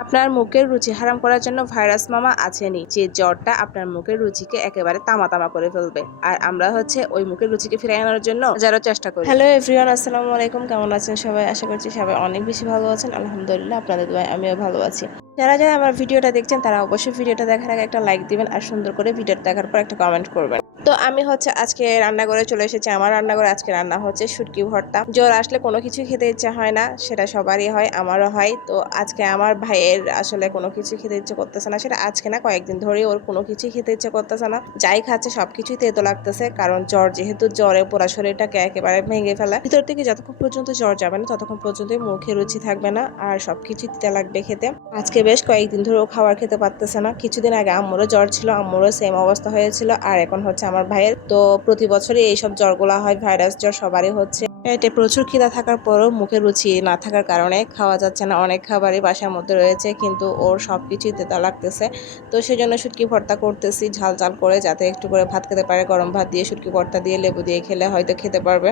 আপনার মুখের রুচি হারাম করার জন্য ভাইরাস মামা আছেনি যে জ্বরটা আপনার মুখের রুচিকে একেবারে তামা তামা করে ফেলবে। আর আমরা হচ্ছে ওই মুখের রুচিকে ফিরিয়ে আনার জন্য যারা চেষ্টা করি। হ্যালো এভরিওয়ান, আসসালামু আলাইকুম। কেমন আছেন সবাই? আশা করছি সবাই অনেক বেশি ভালো আছেন। আলহামদুলিল্লাহ, আপনাদের দোয়ায় আমিও ভালো আছি। যারা যারা আমার ভিডিওটা দেখছেন, তারা অবশ্যই ভিডিওটা দেখার আগে একটা লাইক দিবেন আর সুন্দর করে ভিডিওটা দেখার পর একটা কমেন্ট করবেন। তো আমি হচ্ছে আজকে রান্নাঘরে চলে এসেছি। আমার রান্নাঘরে আজকে রান্না হচ্ছে শুটকি ভর্তা। জ্বর আসলে কোনো কিছু খেতে ইচ্ছা হয় না, সেটা সবারই হয়, আমারও হয়। তো আজকে আমার ভাইয়ের আসলে কোনো কিছু খেতে ইচ্ছে করতেছে না, সেটা আজকে না কয়েকদিন ধরে ওর কোনো কিছুই খেতে ইচ্ছে করতেছে না। যাই খাচ্ছে সব কিছুই তেতো লাগতেছে, কারণ জ্বর যেহেতু জ্বরে পুরা শরীরটাকে একেবারে ভেঙে ফেলে। ভিতর থেকে যতক্ষণ পর্যন্ত জ্বর যাবে না, ততক্ষণ পর্যন্ত মুখে রুচি থাকবে না, আর সবকিছু তিতা লাগবে খেতে। আজকে বেশ কয়েকদিন ধরে ও খাবার খেতে পারতেছে না। কিছুদিন আগে আম্মুরও জ্বর ছিল, আম্মুরও সেম অবস্থা হয়েছিল, আর এখন হচ্ছে আমার ভাইয়ের। তো প্রতি বছরই এইসব জ্বরগুলা হয়, ভাইরাস জ্বর সবারই হচ্ছে। এতে প্রচুর খিদা থাকার পরও মুখে রুচি না থাকার কারণে খাওয়া যাচ্ছে না, অনেক খাবারই বাসার মধ্যে রয়েছে, কিন্তু ওর সব কিছুই তেতা লাগতেছে। তো সেই জন্য শুটকি ভর্তা করতেছি, ঝাল ঝাল করে, যাতে একটু করে ভাত খেতে পারে, গরম ভাত দিয়ে শুটকি ভর্তা দিয়ে লেবু দিয়ে খেলে হয়তো খেতে পারবে।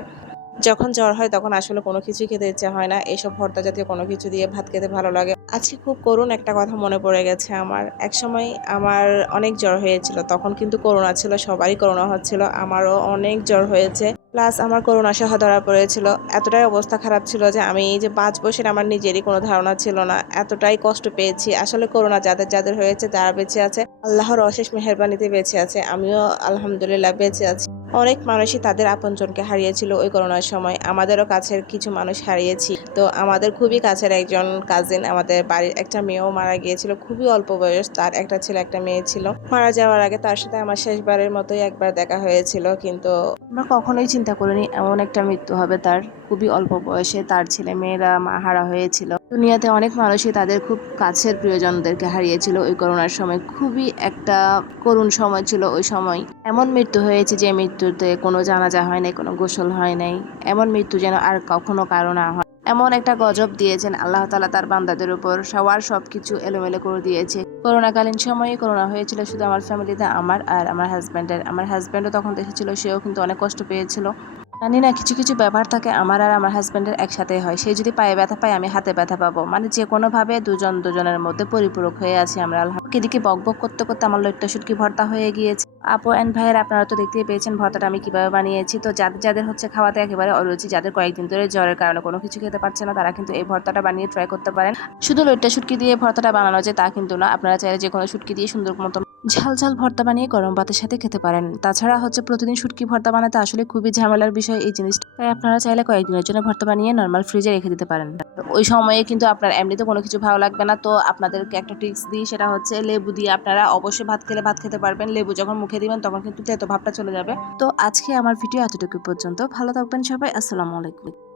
যখন জ্বর হয় তখন আসলে কোনো কিছুই খেতে ইচ্ছে হয় না। এইসব ভর্তা জাতীয় কোনো কিছু দিয়ে ভাত খেতে ভালো লাগে। আজকে খুব করুণ একটা কথা মনে পড়ে গেছে আমার। একসময় আমার অনেক জ্বর হয়েছিল, তখন কিন্তু করোনা ছিল, সবারই করোনা হচ্ছিল, আমারও অনেক জ্বর হয়েছে। প্লাস আমার করোনা সহ ধরা পড়েছিল। এতটাই অবস্থা খারাপ ছিল যে আমি যে পাঁচ সেটা আমার নিজেরই কোনো ধারণা ছিল না। এতটাই কষ্ট পেয়েছি। আসলে করোনা যাদের যাদের হয়েছে তারা বেঁচে আছে, আল্লাহর অশেষ মেহরবানিতে বেঁচে আছে। আমিও আলহামদুলিল্লাহ বেঁচে আছি। অনেক মানুষই তাদের আপনজনকে হারিয়েছিল ওই করোনার সময়। আমাদেরও কাছের কিছু মানুষ হারিয়েছি। তো আমাদের খুবই কাছের একজন কাজিন আমাদের বাড়ির একটা মেয়েও মারা গিয়েছিল। খুবই অল্প বয়স, তার একটা ছেলে, একটা মেয়ে ছিল। মারা যাওয়ার আগে তার সাথে আমার শেষবারের মতোই একবার দেখা হয়েছিল, কিন্তু আমরা কখনোই চিন্তা করিনি এমন একটা মৃত্যু হবে তার। খুবই অল্প বয়সে তার ছেলে মেয়েরা মাহারা হয়েছিল। দুনিয়াতে অনেক মানুষই তাদের খুব কাছের প্রিয়জনদেরকে হারিয়েছিল ওই করোনার সময়। খুবই একটা করুণ সময় ছিল ওই সময়। এমন মৃত্যু হয়েছে যে মৃত্যুতে কোনো জানাজা হয় নাই, কোনো গোসল হয় নাই। এমন মৃত্যু যেন আর কখনো কারও না হয়। এমন একটা গজব দিয়েছেন আল্লাহ তালা তার বান্দাদের উপর। সবার সব কিছু এলোমেলো করে দিয়েছে। করোনাকালীন সময়ে করোনা হয়েছিল শুধু আমার ফ্যামিলিতে আমার আর আমার হাজব্যান্ডের আমার হাজব্যান্ডও তখন দেখেছিল সেও কিন্তু অনেক কষ্ট পেয়েছিল। জানি না, কিছু কিছু ব্যাপার থাকে, আমার আর আমার হাজব্যান্ডের একসাথে হয়। সে যদি পায়ে ব্যথা পায়, আমি হাতে ব্যথা পাবো। মানে যে কোনোভাবে দুজন দুজনের মধ্যে পরিপূরক হয়ে আছি আমরা। এদিকে বক বক করতে করতে আমার লোকটা শুটকি ভর্তা হয়ে গিয়েছে। আপু অ্যান্ড ভাইয়ের, আপনারা তো দেখতেই পেয়েছেন, ভর্তাটা আমি কীভাবে বানিয়েছি। তো যাদের যাদের হচ্ছে খাওয়াতে একেবারে অরুচি, যাদের কয়েকদিন ধরে জ্বরের কারণে কোনো কিছু খেতে পারছে না, তারা কিন্তু এই ভর্তাটা বানিয়ে ট্রাই করতে পারেন। শুধু লইট্টা শুটকি দিয়ে ভর্তাটা বানানো যায় তা কিন্তু না। আপনারা চাইলে যে কোনো সুটকি দিয়ে সুন্দর মতো ঝাল ঝাল ভর্তা বানিয়ে গরম ভাতের সাথে খেতে পারেন। তাছাড়া হচ্ছে প্রতিদিন শুটকি ভর্তা বানাতে আসলে খুবই ঝামেলার বিষয় এই জিনিসটা। তাই আপনারা চাইলে কয়েকদিনের জন্য ভর্তা বানিয়ে নর্মাল ফ্রিজে রেখে দিতে পারেন। ওই সময়ে কিন্তু আপনার এমনিতে কোনো কিছু ভালো লাগবে না। তো আপনাদেরকে একটা টিপস দিই, সেটা হচ্ছে লেবু দিয়ে আপনারা অবশ্যই ভাত খেলে ভাত খেতে পারবেন। লেবু যখন মুখে দিবেন, তখন কিন্তু তেতো ভাবটা চলে যাবে। তো আজকে আমার ভিডিও এতটুকু পর্যন্ত। ভালো থাকবেন সবাই। আসসালামু আলাইকুম।